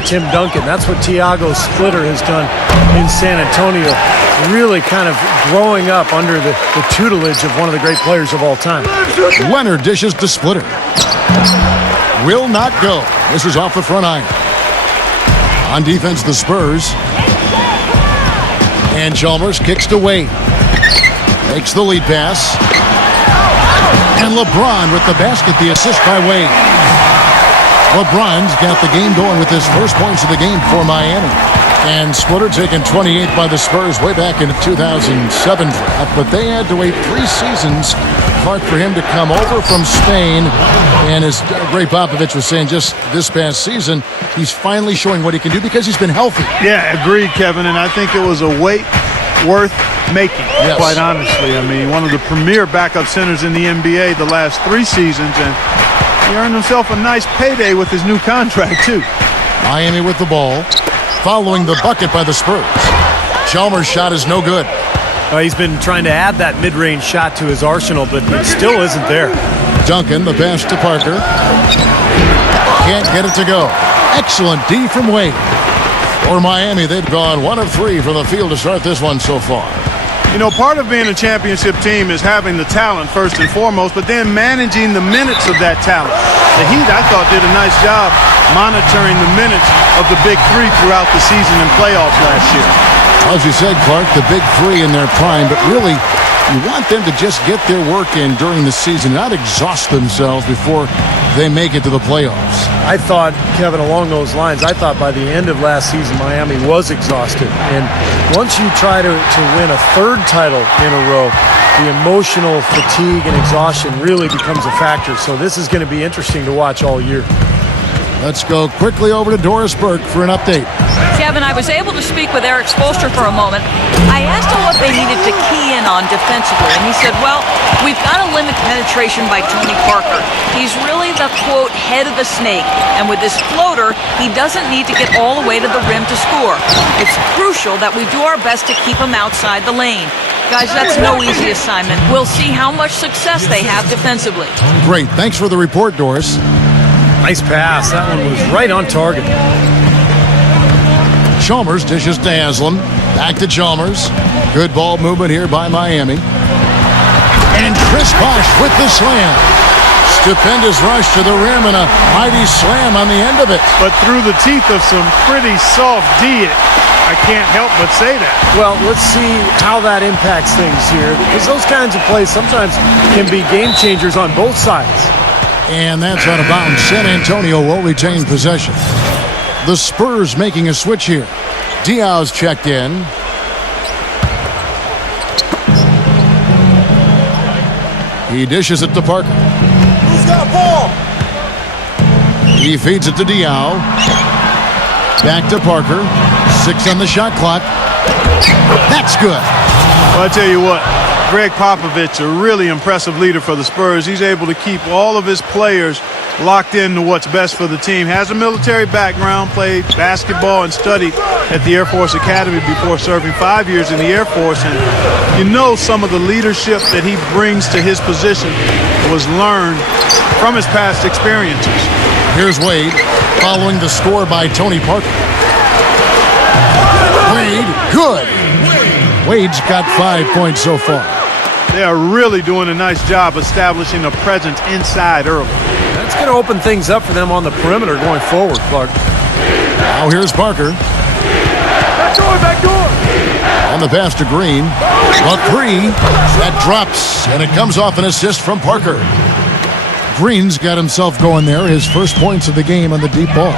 Tim Duncan. That's what Thiago Splitter has done in San Antonio, really kind of growing up under the tutelage of one of the great players of all time. Leonard dishes to Splitter. Will not go. This is off the front iron. On defense, the Spurs. And Chalmers kicks to Wade. Makes the lead pass. And LeBron with the basket, the assist by Wade. LeBron's got the game going with his first points of the game for Miami. And Splitter taken 28 by the Spurs way back in the 2007 draft. But they had to wait 3 seasons, Clark, for him to come over from Spain. And as Greg Popovich was saying just this past season, he's finally showing what he can do because he's been healthy. Yeah, agreed, Kevin. And I think it was a wait worth making, quite honestly. I mean, one of the premier backup centers in the NBA the last 3 seasons. And he earned himself a nice payday with his new contract, too. Miami with the ball, following the bucket by the Spurs. Chalmers' shot is no good. He's been trying to add that mid-range shot to his arsenal, but it still isn't there. Duncan, the pass to Parker. Can't get it to go. Excellent D from Wade. For Miami, they've gone 1 of 3 from the field to start this one so far. You know, part of being a championship team is having the talent first and foremost, but then managing the minutes of that talent. The Heat, I thought, did a nice job monitoring the minutes of the big 3 throughout the season and playoffs last year. As you said, Clark, the big 3 in their prime, but really, you want them to just get their work in during the season, not exhaust themselves before they make it to the playoffs. I thought, Kevin, along those lines, I thought by the end of last season, Miami was exhausted. And once you try to win a 3rd title in a row, the emotional fatigue and exhaustion really becomes a factor. So this is going to be interesting to watch all year. Let's go quickly over to Doris Burke for an update. Kevin, I was able to speak with Eric Spoelstra for a moment. I asked him what they needed to key in on defensively, and he said, well, we've got to limit penetration by Tony Parker. He's really the, quote, head of the snake, and with this floater, he doesn't need to get all the way to the rim to score. It's crucial that we do our best to keep him outside the lane. Guys, that's no easy assignment. We'll see how much success they have defensively. Great. Thanks for the report, Doris. Nice pass. That one was right on target. Chalmers dishes to Haslam. Back to Chalmers. Good ball movement here by Miami. And Chris Bosh with the slam. Stupendous rush to the rim and a mighty slam on the end of it. But through the teeth of some pretty soft D, I can't help but say that. Well, let's see how that impacts things here, because those kinds of plays sometimes can be game changers on both sides. And that's out of bounds. San Antonio will retain possession. The Spurs making a switch here. Diaz checked in. He dishes it to Parker. Who's got ball? He feeds it to Diaz. Back to Parker. 6 on the shot clock. That's good. Well, I tell you what, Greg Popovich, a really impressive leader for the Spurs. He's able to keep all of his players locked into what's best for the team. Has a military background, played basketball and studied at the Air Force Academy before serving 5 years in the Air Force. And you know some of the leadership that he brings to his position was learned from his past experiences. Here's Wade following the score by Tony Parker. Wade, good. Wade's got 5 points so far. They are really doing a nice job establishing a presence inside early. That's going to open things up for them on the perimeter going forward, Clark. Now here's Parker. Back door. On the pass to Green. A 3. That drops, and it comes off an assist from Parker. Green's got himself going there. His first points of the game on the deep ball.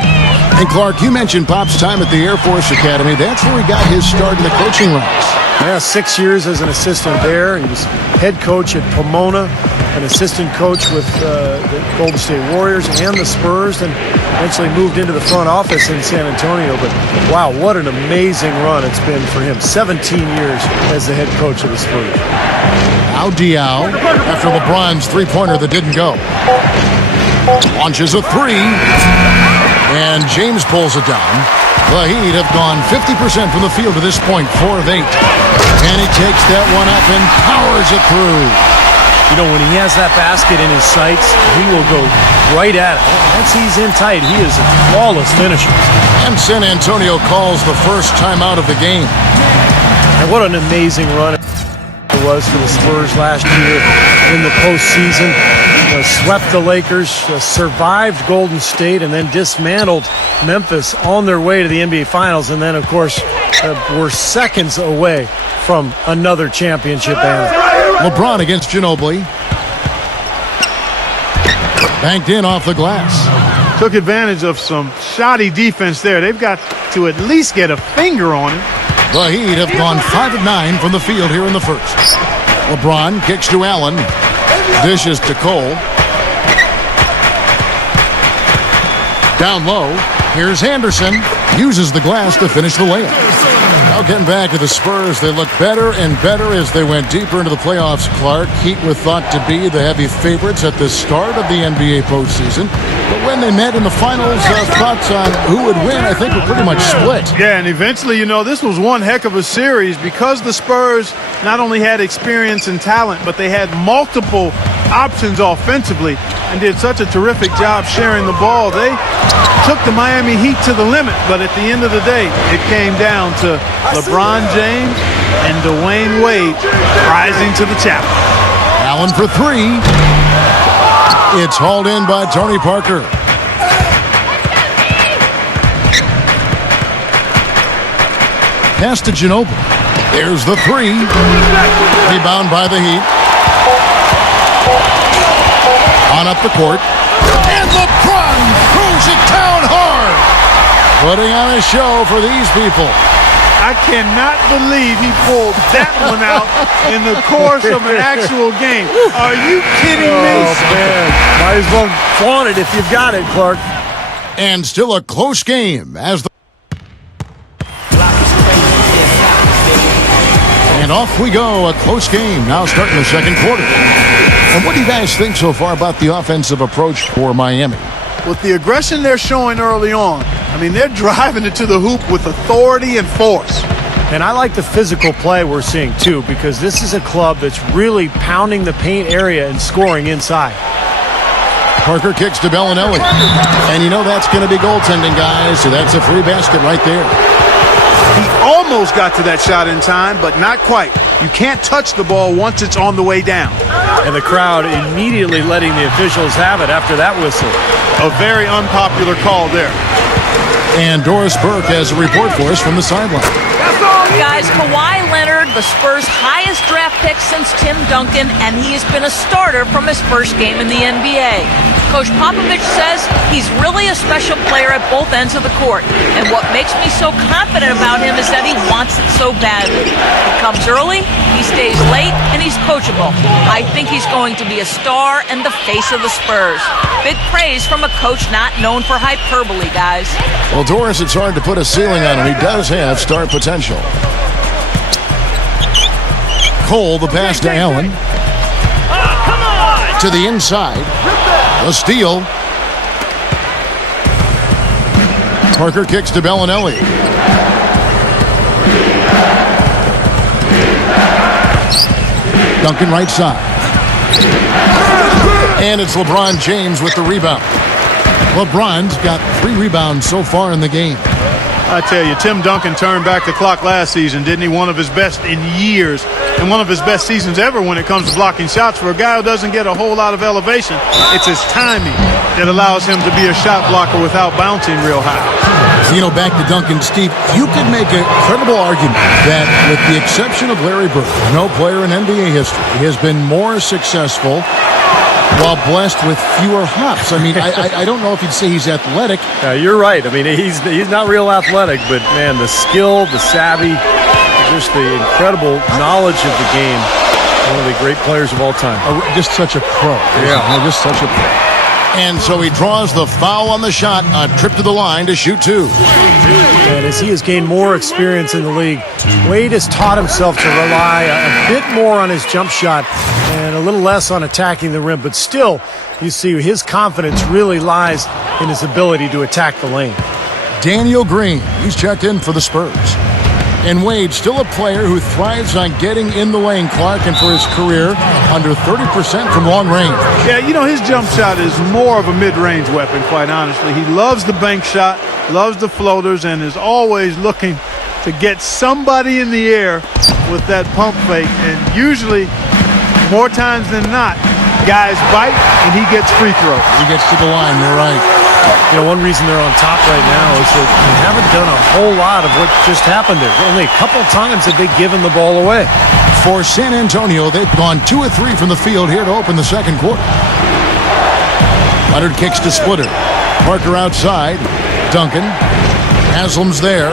And Clark, you mentioned Pop's time at the Air Force Academy. That's where he got his start in the coaching ranks. Yeah, 6 years as an assistant there. He was head coach at Pomona, an assistant coach with the Golden State Warriors and the Spurs, and eventually moved into the front office in San Antonio. But wow, what an amazing run it's been for him. 17 years as the head coach of the Spurs. Now Diaw, after LeBron's three-pointer that didn't go. Launches a 3. And James pulls it down. The Heat have gone 50% from the field to this point, 4 of 8. And he takes that one up and powers it through. You know, when he has that basket in his sights, he will go right at it. Once he's in tight, he is a flawless finisher. And San Antonio calls the first timeout of the game. And what an amazing run it was for the Spurs last year in the postseason. Swept the Lakers, survived Golden State, and then dismantled Memphis on their way to the NBA Finals. And then, of course, were seconds away from another championship banner. LeBron against Ginobili. Banked in off the glass. Took advantage of some shoddy defense there. They've got to at least get a finger on him. The Heat have gone 5 of 9 from the field here in the first. LeBron kicks to Allen. Dishes to Cole. Down low. Here's Anderson. Uses the glass to finish the layup. Now getting back to the Spurs, they look better and better as they went deeper into the playoffs, Clark. Heat were thought to be the heavy favorites at the start of the NBA postseason. But when they met in the finals, thoughts on who would win, I think, were pretty much split. Yeah, and eventually, you know, this was one heck of a series because the Spurs not only had experience and talent, but they had multiple options offensively and did such a terrific job sharing the ball. They took the Miami Heat to the limit, but at the end of the day, it came down to LeBron James and Dwayne Wade rising to the challenge. Allen for three. It's hauled in by Tony Parker. Pass to Ginobili. There's the three. Rebound by the Heat. On up the court. And LeBron throws it down hard. Putting on a show for these people. I cannot believe he pulled that one out in the course of an actual game. Are you kidding me? Oh, man. Might as well flaunt it if you've got it, Clark. And still a close game as the... And off we go, a close game now starting the second quarter. And what do you guys think so far about the offensive approach for Miami? With the aggression they're showing early on, I mean, they're driving it to the hoop with authority and force. And I like the physical play we're seeing, too, because this is a club that's really pounding the paint area and scoring inside. Parker kicks to Bellinelli. And you know that's going to be goaltending, guys, so that's a free basket right there. He almost got to that shot in time, but not quite. You can't touch the ball once it's on the way down. And the crowd immediately letting the officials have it after that whistle. A very unpopular call there. And Doris Burke has a report for us from the sideline. Guys, Kawhi Leonard, the Spurs' highest draft pick since Tim Duncan, and he has been a starter from his first game in the NBA. Coach Popovich says he's really a special player at both ends of the court. And what makes me so confident about him is that he wants it so badly. He comes early, he stays late, and he's coachable. I think he's going to be a star and the face of the Spurs. Big praise from a coach not known for hyperbole, guys. Well, Doris, it's hard to put a ceiling on him. He does have star potential. Cole, the pass to Allen. To the inside. A steal. Parker kicks to Bellinelli. Duncan right side. And it's LeBron James with the rebound. LeBron's got 3 rebounds so far in the game. I tell you, Tim Duncan turned back the clock last season, didn't he? One of his best in years, and one of his best seasons ever when it comes to blocking shots. For a guy who doesn't get a whole lot of elevation, it's his timing that allows him to be a shot blocker without bouncing real high. You know, back to Duncan, Steve, you could make a credible argument that with the exception of Larry Bird, no player in NBA history has been more successful while blessed with fewer hops. I mean, I don't know if you'd say he's athletic. You're right. I mean, he's not real athletic, but, man, the skill, the savvy, just the incredible knowledge of the game. One of the great players of all time. Just such a pro. Yeah. Just such a pro. And so he draws the foul on the shot, a trip to the line to shoot 2. And as he has gained more experience in the league, Wade has taught himself to rely a bit more on his jump shot and a little less on attacking the rim. But still, you see his confidence really lies in his ability to attack the lane. Daniel Green, he's checked in for the Spurs. And Wade, still a player who thrives on getting in the lane, Clark, and for his career, under 30% from long range. Yeah, you know, his jump shot is more of a mid-range weapon, quite honestly. He loves the bank shot, loves the floaters, and is always looking to get somebody in the air with that pump fake. And usually, more times than not, guys bite and he gets free throws. He gets to the line, you're right. You know, one reason they're on top right now is that they haven't done a whole lot of what just happened there. Only a couple of times have they given the ball away. For San Antonio, they've gone 2 of 3 from the field here to open the second quarter. Leonard kicks to Splitter. Parker outside. Duncan. Haslam's there.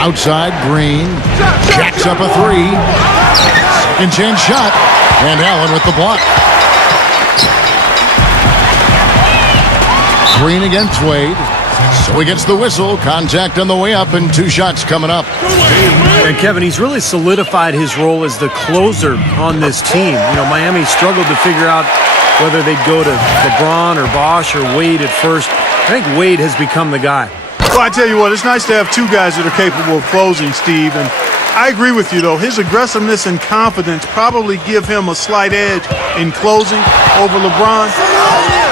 Outside, Green. Jacks up a 3. Second chance shot. And Allen with the block. Green against Wade. So he gets the whistle. Contact on the way up and 2 shots coming up. And Kevin, he's really solidified his role as the closer on this team. You know, Miami struggled to figure out whether they'd go to LeBron or Bosh or Wade at first. I think Wade has become the guy. Well, I tell you what, it's nice to have 2 guys that are capable of closing, Steve. And I agree with you, though. His aggressiveness and confidence probably give him a slight edge in closing over LeBron.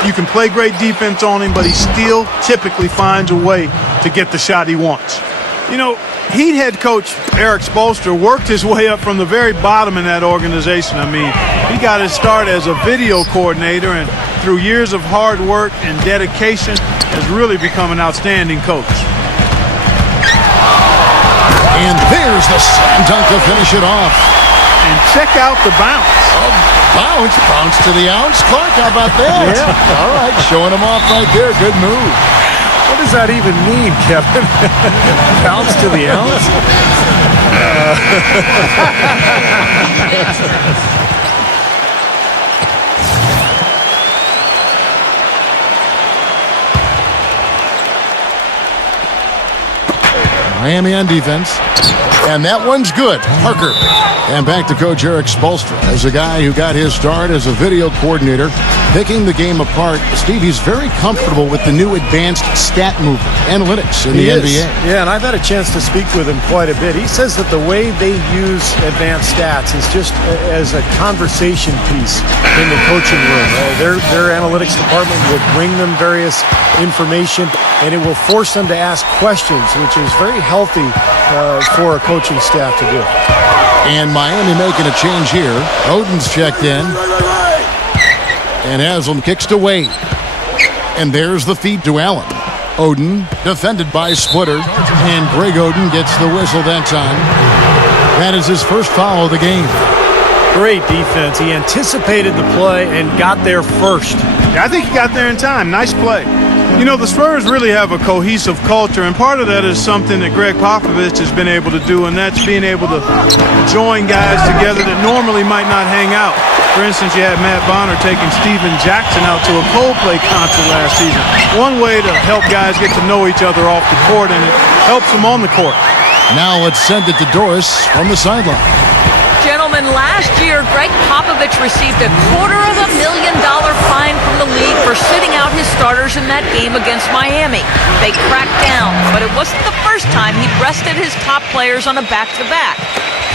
You can play great defense on him, but he still typically finds a way to get the shot he wants. You know, Heat head coach Eric Spoelstra worked his way up from the very bottom in that organization. I mean, he got his start as a video coordinator, and through years of hard work and dedication has really become an outstanding coach. And there's the slam dunk to finish it off. And check out the bounce. Bounce to the ounce. Clark, how about that? Yeah. All right, showing him off right there. Good move. What does that even mean, Kevin? Bounce to the ounce? Miami on defense. And that one's good. Parker. And back to Coach Eric Spoelstra. As a guy who got his start as a video coordinator, picking the game apart, Steve, he's very comfortable with the new advanced stat movement, analytics in the NBA. Yeah, and I've had a chance to speak with him quite a bit. He says that the way they use advanced stats is just as a conversation piece in the coaching room. Their analytics department will bring them various information, and it will force them to ask questions, which is very healthy for a coaching staff to do. And Miami making a change here. Oden's checked in. And Haslam kicks to Wade. And there's the feed to Allen. Oden defended by Splitter. And Greg Oden gets the whistle that time. That is his first foul of the game. Great defense. He anticipated the play and got there first. Yeah, I think he got there in time. Nice play. You know, the Spurs really have a cohesive culture, and part of that is something that Greg Popovich has been able to do, and that's being able to join guys together that normally might not hang out. For instance, you had Matt Bonner taking Steven Jackson out to a Coldplay concert last season. One way to help guys get to know each other off the court, and it helps them on the court. Now let's send it to Doris from the sideline. Gentlemen, last year, Greg Popovich received a $250,000 fine from the league for sitting out his starters in that game against Miami. They cracked down, but it wasn't the first time he'd rested his top players on a back-to-back.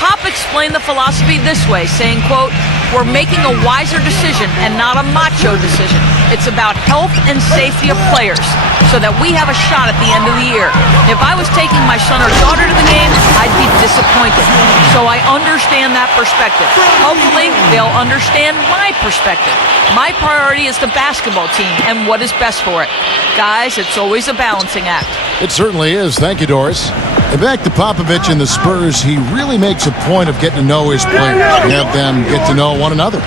Pop explained the philosophy this way, saying, quote, "We're making a wiser decision and not a macho decision. It's about health and safety of players so that we have a shot at the end of the year. If I was taking my son or daughter to the game, I'd be disappointed. So I understand that perspective. Hopefully, they'll understand my perspective. My priority is the basketball team and what is best for it. Guys, it's always a balancing act." It certainly is. Thank you, Doris. And back to Popovich and the Spurs, he really makes a point of getting to know his players and have them get to know one another.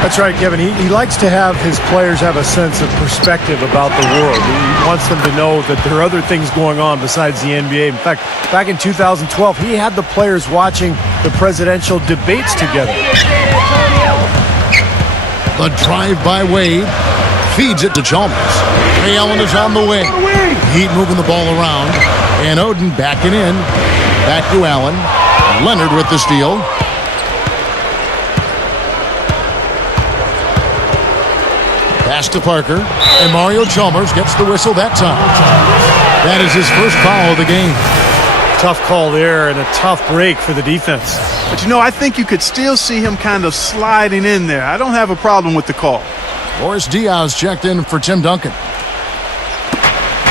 That's right, Kevin. He likes to have his players have a sense of perspective about the world. He wants them to know that there are other things going on besides the NBA. In fact, back in 2012, he had the players watching the presidential debates together. The drive by Wade feeds it to Chalmers. Ray Allen is on the wing. Heat moving the ball around. And Oden backing in. Back to Allen. Leonard with the steal. Pass to Parker. And Mario Chalmers gets the whistle that time. That is his first foul of the game. Tough call there and a tough break for the defense. But, I think you could still see him kind of sliding in there. I don't have a problem with the call. Boris Diaz checked in for Tim Duncan.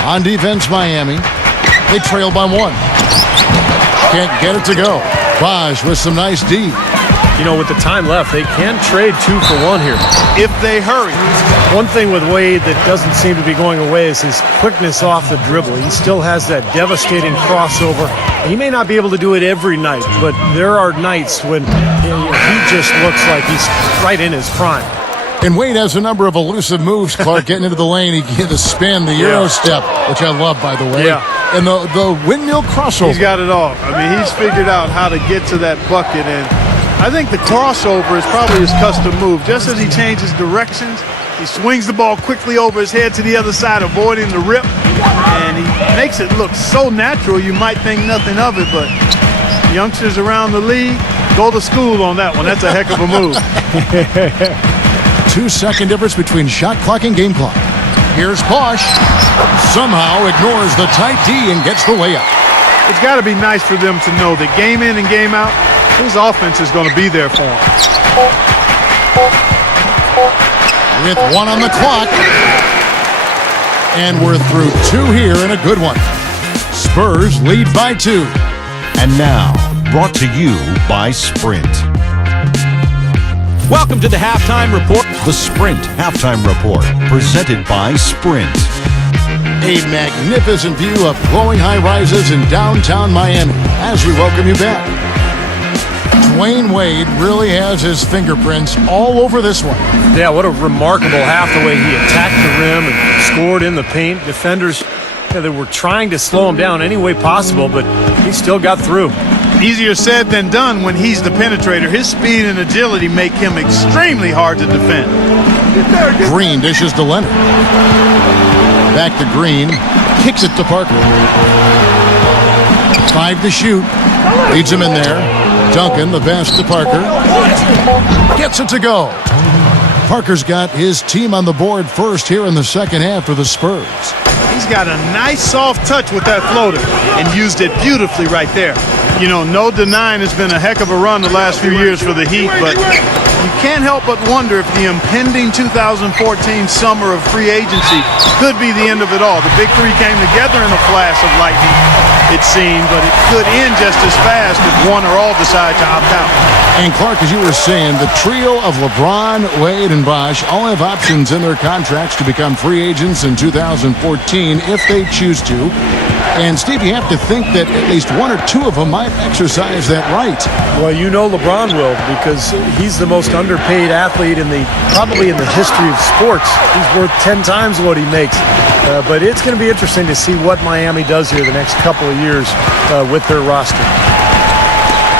On defense, Miami. They trail by 1. Can't get it to go. Bosch with some nice D. With the time left, they can trade 2 for 1 here. If they hurry. One thing with Wade that doesn't seem to be going away is his quickness off the dribble. He still has that devastating crossover. He may not be able to do it every night, but there are nights when he just looks like he's right in his prime. And Wade has a number of elusive moves, Clark, getting into the lane. He get the spin, the Euro step, which I love, by the way. Yeah. And the windmill crossover. He's got it all. He's figured out how to get to that bucket, and I think the crossover is probably his custom move. Just as he changes directions, he swings the ball quickly over his head to the other side, avoiding the rip, and he makes it look so natural you might think nothing of it, but youngsters around the league go to school on that one. That's a heck of a move. 2-second difference between shot clock and game clock. Here's Bosch. Somehow ignores the tight D and gets the layup. It's got to be nice for them to know that game in and game out, his offense is going to be there for him. With 1 on the clock. And we're through 2 here and a good one. Spurs lead by 2. And now, brought to you by Sprint. Welcome to the Halftime Report. The Sprint Halftime Report, presented by Sprint. A magnificent view of glowing high-rises in downtown Miami as we welcome you back. Dwayne Wade really has his fingerprints all over this one. Yeah, what a remarkable half the way he attacked the rim and scored in the paint. Defenders, they were trying to slow him down any way possible, but he still got through. Easier said than done when he's the penetrator. His speed and agility make him extremely hard to defend. Green dishes to Leonard. Back to Green. Kicks it to Parker. 5 to shoot. Leads him in there. Duncan, the pass to Parker. Gets it to go. Parker's got his team on the board first here in the second half for the Spurs. He's got a nice soft touch with that floater and used it beautifully right there. No denying it's been a heck of a run the last few years for the Heat, but you can't help but wonder if the impending 2014 summer of free agency could be the end of it all. The big three came together in a flash of lightning, it seemed, but it could end just as fast if one or all decide to opt out. And Clark, as you were saying, the trio of LeBron, Wade, and Bosch all have options in their contracts to become free agents in 2014 if they choose to. And, Steve, you have to think that at least 1 or 2 of them might exercise that right. Well, LeBron will, because he's the most underpaid athlete probably in the history of sports. He's worth 10 times what he makes. But it's going to be interesting to see what Miami does here the next couple of years with their roster.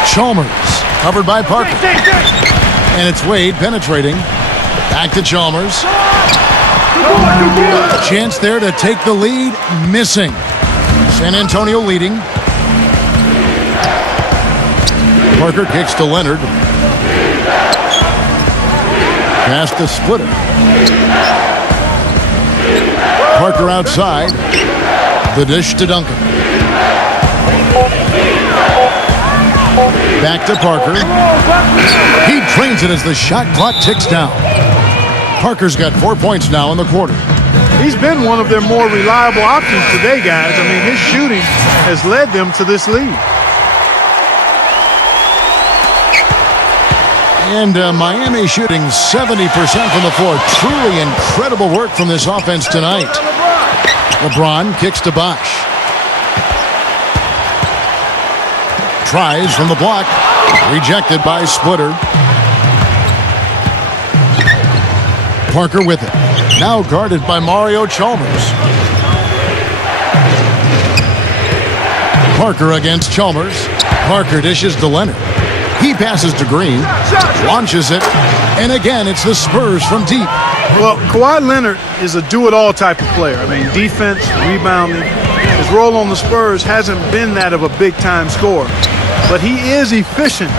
Chalmers, covered by Parker. And it's Wade penetrating. Back to Chalmers. Chance there to take the lead, missing. San Antonio leading. Parker kicks to Leonard. Pass to Splitter. Parker outside. The dish to Duncan. Back to Parker. He drains it as the shot clock ticks down. Parker's got 4 points now in the quarter. He's been one of their more reliable options today, guys. His shooting has led them to this lead. And Miami shooting 70% from the floor. Truly incredible work from this offense tonight. LeBron kicks to Bosch. Tries from the block. Rejected by Splitter. Parker with it. Now guarded by Mario Chalmers. Parker against Chalmers. Parker dishes to Leonard. He passes to Green. Launches it. And again, it's the Spurs from deep. Well, Kawhi Leonard is a do-it-all type of player. Defense, rebounding. His role on the Spurs hasn't been that of a big-time scorer. But he is efficient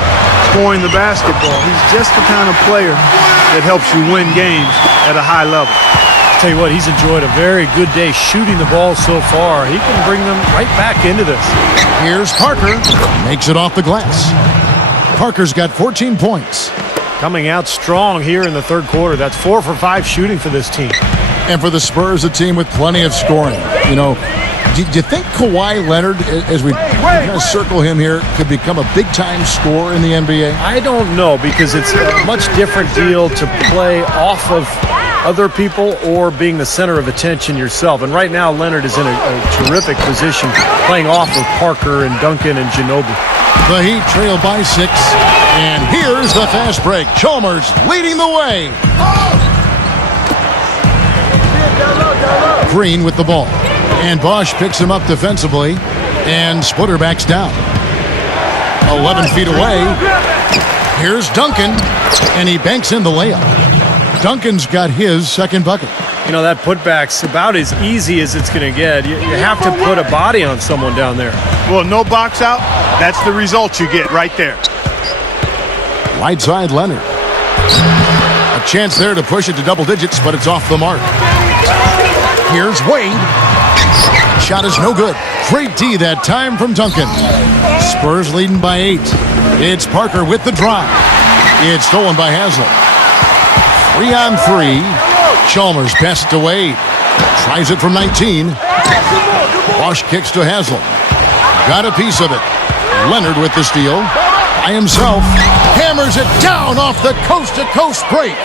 scoring the basketball. He's just the kind of player that helps you win games at a high level. Tell you what, he's enjoyed a very good day shooting the ball so far. He can bring them right back into this. Here's Parker. Makes it off the glass. Parker's got 14 points. Coming out strong here in the third quarter. That's 4 for 5 shooting for this team. And for the Spurs, a team with plenty of scoring. You know, do you think Kawhi Leonard, as we kind of circle him here, could become a big-time scorer in the NBA? I don't know, because it's a much different deal to play off of other people or being the center of attention yourself. And right now, Leonard is in a terrific position playing off of Parker and Duncan and Ginobili. The Heat trail by 6. And here's the fast break. Chalmers leading the way. Green with the ball. And Bosch picks him up defensively. And Splitter backs down. 11 feet away. Here's Duncan. And he banks in the layup. Duncan's got his second bucket. You know, that putback's about as easy as it's going to get. You have to put a body on someone down there. Well, no box out. That's the result you get right there. Right side, Leonard. A chance there to push it to double digits, but it's off the mark. Here's Wade. Shot is no good. Great D that time from Duncan. Spurs leading by 8. It's Parker with the drive. It's stolen by Haslem. 3-on-3. Chalmers passes to Wade. Tries it from 19. Bosch kicks to Haslem. Got a piece of it. Leonard with the steal. By himself. Hammers it down off the coast-to-coast break.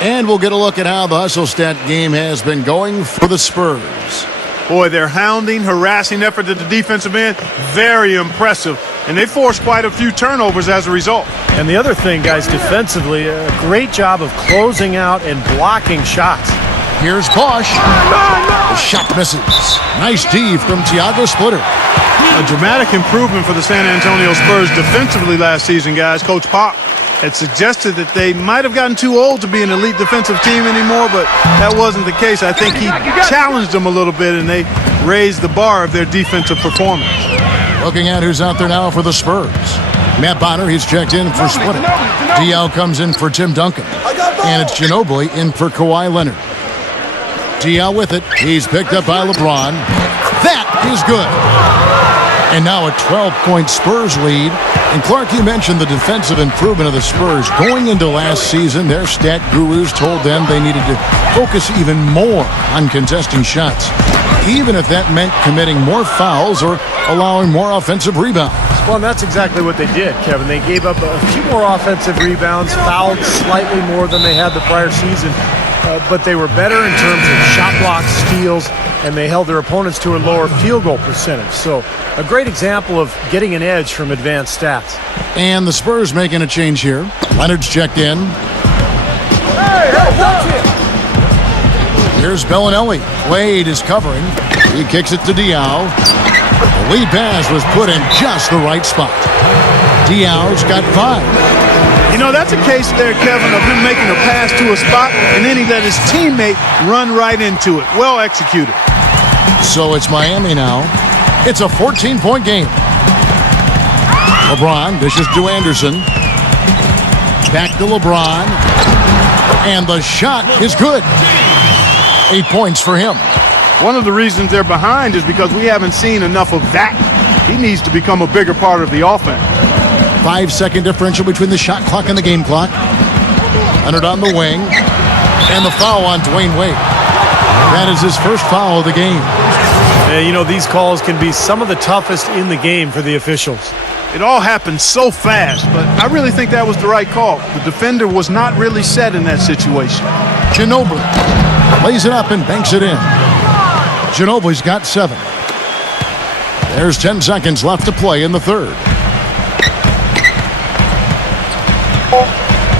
And we'll get a look at how the hustle stat game has been going for the Spurs. Boy, their hounding, harassing effort at the defensive end, very impressive. And they forced quite a few turnovers as a result. And the other thing, guys, defensively, a great job of closing out and blocking shots. Here's Bosch. The shot misses. Nice D from Thiago Splitter. A dramatic improvement for the San Antonio Spurs defensively last season, guys. Coach Pop had suggested that they might have gotten too old to be an elite defensive team anymore, but that wasn't the case. I think he challenged them a little bit, and they raised the bar of their defensive performance. Looking at who's out there now for the Spurs. Matt Bonner, he's checked in for Splitter. DL comes in for Tim Duncan. And it's Ginobili in for Kawhi Leonard. DL with it. He's picked up by LeBron. That is good. And now a 12-point Spurs lead. And Clark, you mentioned the defensive improvement of the Spurs. Going into last season, their stat gurus told them they needed to focus even more on contesting shots, even if that meant committing more fouls or allowing more offensive rebounds. Well, and that's exactly what they did, Kevin. They gave up a few more offensive rebounds, fouled slightly more than they had the prior season, but they were better in terms of shot blocks, steals, and they held their opponents to a lower field goal percentage. So a great example of getting an edge from advanced stats. And the Spurs making a change here. Leonard's checked in. Here's Bellinelli. Wade is covering. He kicks it to Diaw. The lead pass was put in just the right spot. Diaw's got 5. You know, that's a case there, Kevin, of him making a pass to a spot, and then he let his teammate run right into it. Well executed. So it's Miami now. It's a 14-point game. LeBron dishes to Anderson. Back to LeBron. And the shot is good. 8 points for him. One of the reasons they're behind is because we haven't seen enough of that. He needs to become a bigger part of the offense. 5-second differential between the shot clock and the game clock. Leonard on the wing. And the foul on Dwayne Wade. That is his first foul of the game. You know, these calls can be some of the toughest in the game for the officials. It all happened so fast, but I really think that was the right call. The defender was not really set in that situation. Ginobili lays it up and banks it in. Ginobili's got 7. There's 10 seconds left to play in the third.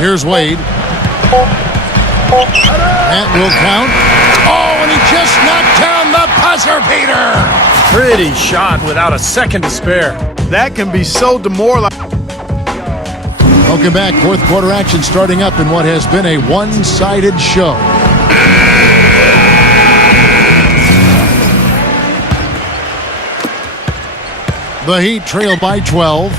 Here's Wade. That will count. Oh, and he just knocked down the buzzer beater. Pretty shot without a second to spare. That can be so demoralizing. Welcome back. Fourth quarter action starting up in what has been a one-sided show. The Heat trail by 12.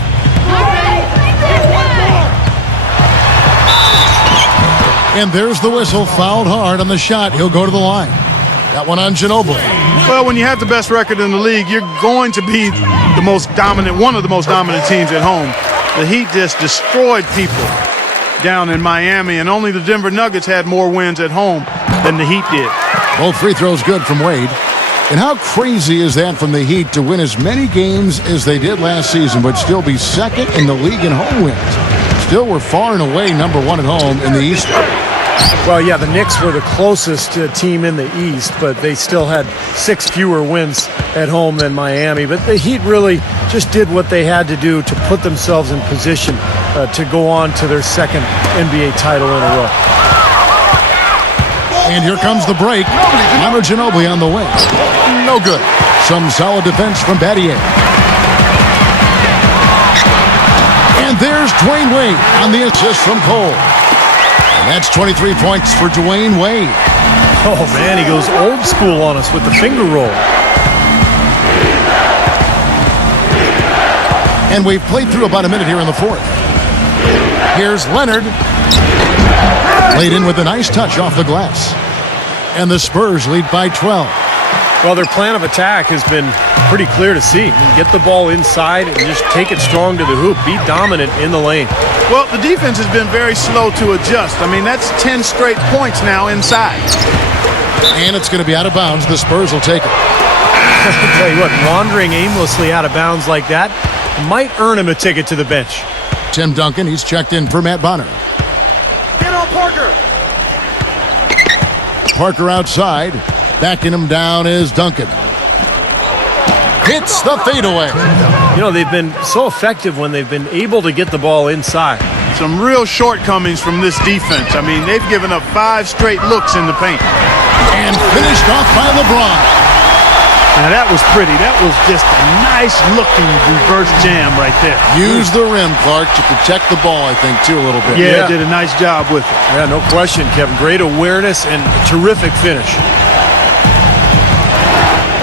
And there's the whistle, fouled hard on the shot. He'll go to the line. That one on Ginobili. Well, when you have the best record in the league, you're going to be the most dominant, one of the most dominant teams at home. The Heat just destroyed people down in Miami, and only the Denver Nuggets had more wins at home than the Heat did. Both free throws good from Wade. And how crazy is that from the Heat to win as many games as they did last season, but still be second in the league in home wins? Still, we're far and away number one at home in the East. Well, yeah, the Knicks were the closest team in the East, but they still had 6 fewer wins at home than Miami. But the Heat really just did what they had to do to put themselves in position to go on to their second NBA title in a row. And here comes the break. Manu Ginobili on the wing. No good. Some solid defense from Battier. And there's Dwayne Wade on the assist from Cole. And that's 23 points for Dwayne Wade. Oh, man, he goes old school on us with the finger roll. And we've played through about a minute here in the fourth. Here's Leonard. Laid in with a nice touch off the glass. And the Spurs lead by 12. Well, their plan of attack has been pretty clear to see. Get the ball inside and just take it strong to the hoop. Be dominant in the lane. Well, the defense has been very slow to adjust. I mean, that's 10 straight points now inside. And it's going to be out of bounds. The Spurs will take it. I tell you what, wandering aimlessly out of bounds like that might earn him a ticket to the bench. Tim Duncan, he's checked in for Matt Bonner. Get on Parker. Parker outside. Backing him down is Duncan. Hits the fadeaway. You know, they've been so effective when they've been able to get the ball inside. Some real shortcomings from this defense. I mean, they've given up 5 straight looks in the paint. And finished off by LeBron. Now, that was pretty. That was just a nice-looking reverse jam right there. Use the rim, Clark, to protect the ball, I think, too, a little bit. Yeah, did a nice job with it. Yeah, no question, Kevin. Great awareness and terrific finish.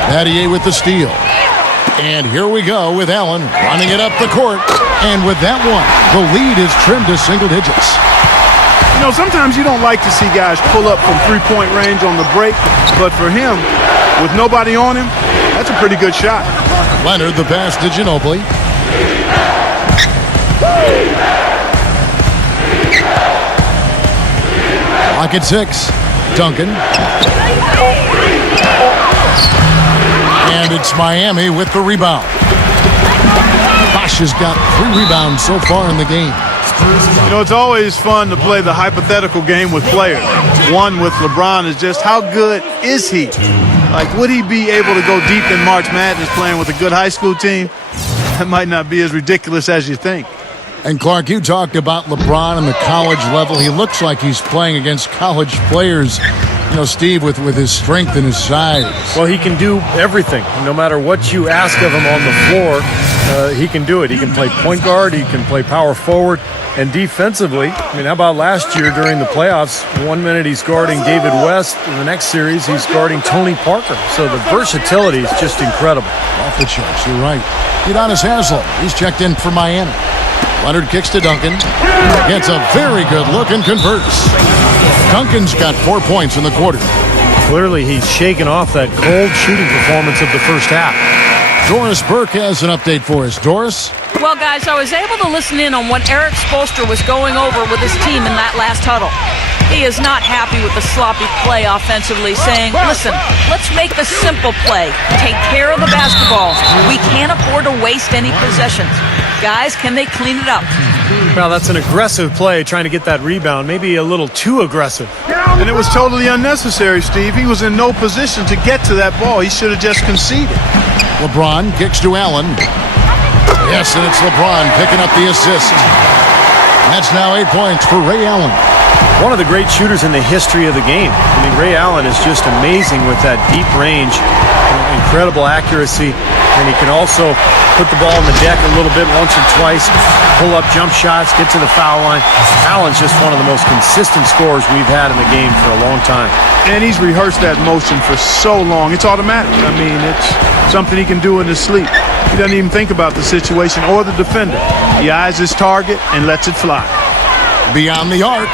Battier with the steal. And here we go with Allen running it up the court. And with that one, the lead is trimmed to single digits. You know, sometimes you don't like to see guys pull up from three-point range on the break, but for him, with nobody on him, that's a pretty good shot. Leonard, the pass to Ginobili. Lock at 6. Duncan. And it's Miami with the rebound. Bosh has got 3 rebounds so far in the game. You know, it's always fun to play the hypothetical game with players. One with LeBron is just how good is he? Like, would he be able to go deep in March Madness playing with a good high school team? That might not be as ridiculous as you think. And Clark, you talked about LeBron on the college level. He looks like he's playing against college players, you know, Steve, with his strength and his size. Well, he can do everything. No matter what you ask of him on the floor, he can do it. He can play point guard. He can play power forward. And defensively, I mean, how about last year during the playoffs? 1 minute he's guarding David West. In the next series, he's guarding Tony Parker. So the versatility is just incredible. Off the charts, you're right. Udonis Haslem, he's checked in for Miami. Leonard kicks to Duncan. Gets a very good look and converts. Duncan's got 4 points in the quarter. Clearly, he's shaken off that cold shooting performance of the first half. Doris Burke has an update for us. Doris? Well, guys, I was able to listen in on what Eric Spoelstra was going over with his team in that last huddle. He is not happy with the sloppy play offensively, saying, listen, let's make the simple play. Take care of the basketball. We can't afford to waste any possessions. Guys, can they clean it up? Well, that's an aggressive play, trying to get that rebound. Maybe a little too aggressive. And it was totally unnecessary, Steve. He was in no position to get to that ball. He should have just conceded. LeBron kicks to Allen. Yes, and it's LeBron picking up the assist. That's now 8 points for Ray Allen. One of the great shooters in the history of the game. I mean, Ray Allen is just amazing with that deep range, incredible accuracy, and he can also put the ball on the deck a little bit once or twice, pull up jump shots, get to the foul line. Allen's just one of the most consistent scorers we've had in the game for a long time. And he's rehearsed that motion for so long. It's automatic. I mean, it's something he can do in his sleep. He doesn't even think about the situation or the defender. He eyes his target and lets it fly. Beyond the arc.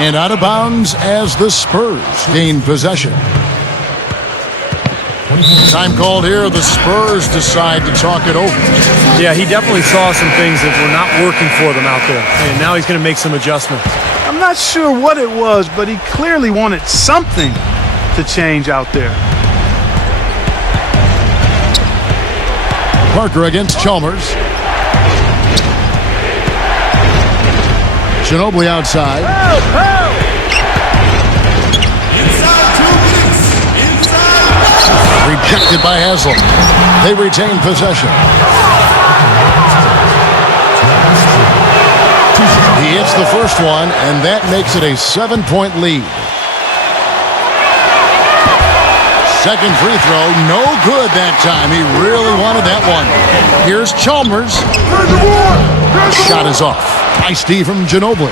And out of bounds as the Spurs gain possession. Time called here. The Spurs decide to talk it over. Yeah, he definitely saw some things that were not working for them out there. And now he's going to make some adjustments. I'm not sure what it was, but he clearly wanted something to change out there. Parker against Chalmers. Ginobili outside. Rejected by Haslam. They retain possession. He hits the first one, and that makes it a 7-point lead. Second free throw, no good that time. He really wanted that one. Here's Chalmers. Shot is off. Nice D from Ginobili.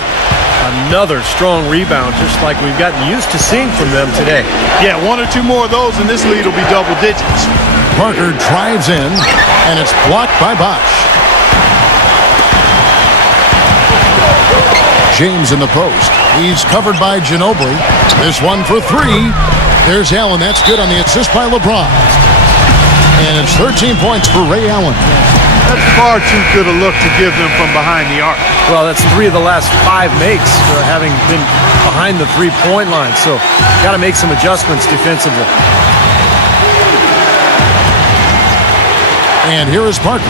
Another strong rebound, just like we've gotten used to seeing from them today. Yeah, one or two more of those, and this lead will be double digits. Parker drives in, and it's blocked by Bosch. James in the post. He's covered by Ginobili. This one for three. There's Allen. That's good on the assist by LeBron. And it's 13 points for Ray Allen. That's far too good a look to give them from behind the arc. Well, that's 3 of the last 5 makes for having been behind the three-point line. So, got to make some adjustments defensively. And here is Parker.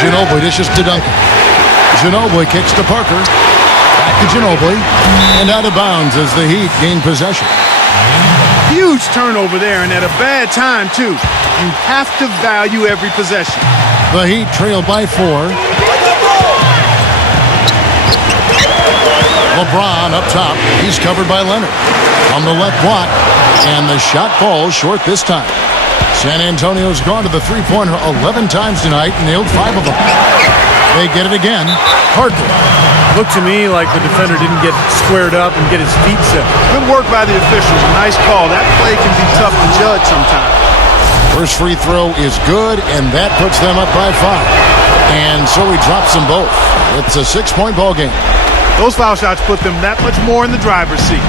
Ginobili dishes to Duncan. Ginobili kicks to Parker. Back to Ginobili. And out of bounds as the Heat gain possession. Huge turnover there, and at a bad time, too. You have to value every possession. The Heat trail by 4. LeBron up top. He's covered by Leonard. On the left block. And the shot falls short this time. San Antonio's gone to the three-pointer 11 times tonight and nailed 5 of them. They get it again. Parker. Looked to me like the defender didn't get squared up and get his feet set. Good work by the officials. A nice call. That play can be tough to judge sometimes. First free throw is good, and that puts them up by 5. And so he drops them both. It's a 6-point ball game. Those foul shots put them that much more in the driver's seat.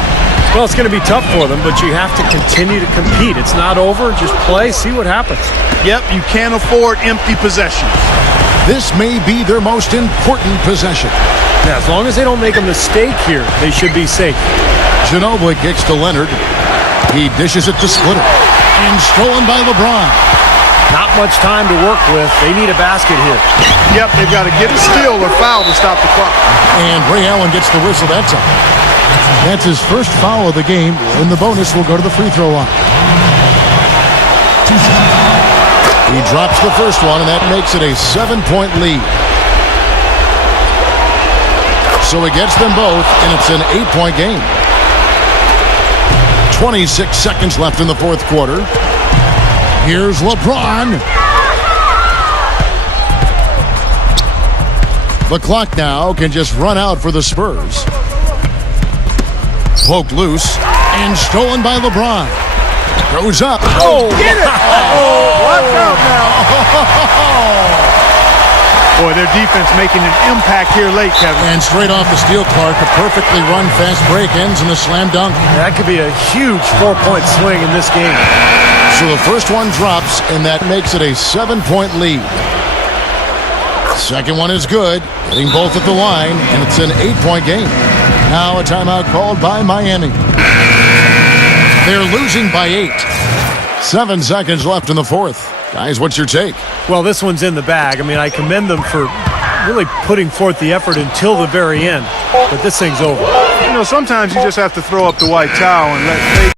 Well, it's going to be tough for them, but you have to continue to compete. It's not over. Just play, see what happens. Yep, you can't afford empty possessions. This may be their most important possession. Yeah, as long as they don't make a mistake here, they should be safe. Ginobili kicks to Leonard. He dishes it to Splitter. And stolen by LeBron. Not much time to work with. They need a basket here. Yep, they've got to get a steal or foul to stop the clock. And Ray Allen gets the whistle that time. That's his first foul of the game, and the bonus will go to the free throw line. He drops the first one, and that makes it a 7-point lead. So he gets them both, and it's an 8-point game. 26 seconds left in the fourth quarter. Here's LeBron. The clock now can just run out for the Spurs. Poked loose and stolen by LeBron. Goes up. Oh, Get it! Watch out now. Boy, their defense making an impact here late, Kevin. And straight off the steal, Clark, a perfectly run fast break ends in a slam dunk. that could be a huge 4-point swing in this game. So the first one drops, and that makes it a 7-point lead. Second one is good, hitting both at the line, and it's an 8-point game. Now a timeout called by Miami. They're losing by 8. 7 seconds left in the fourth. Guys, what's your take? Well, this one's in the bag. I mean, I commend them for really putting forth the effort until the very end. But this thing's over. You know, sometimes you just have to throw up the white towel and let fate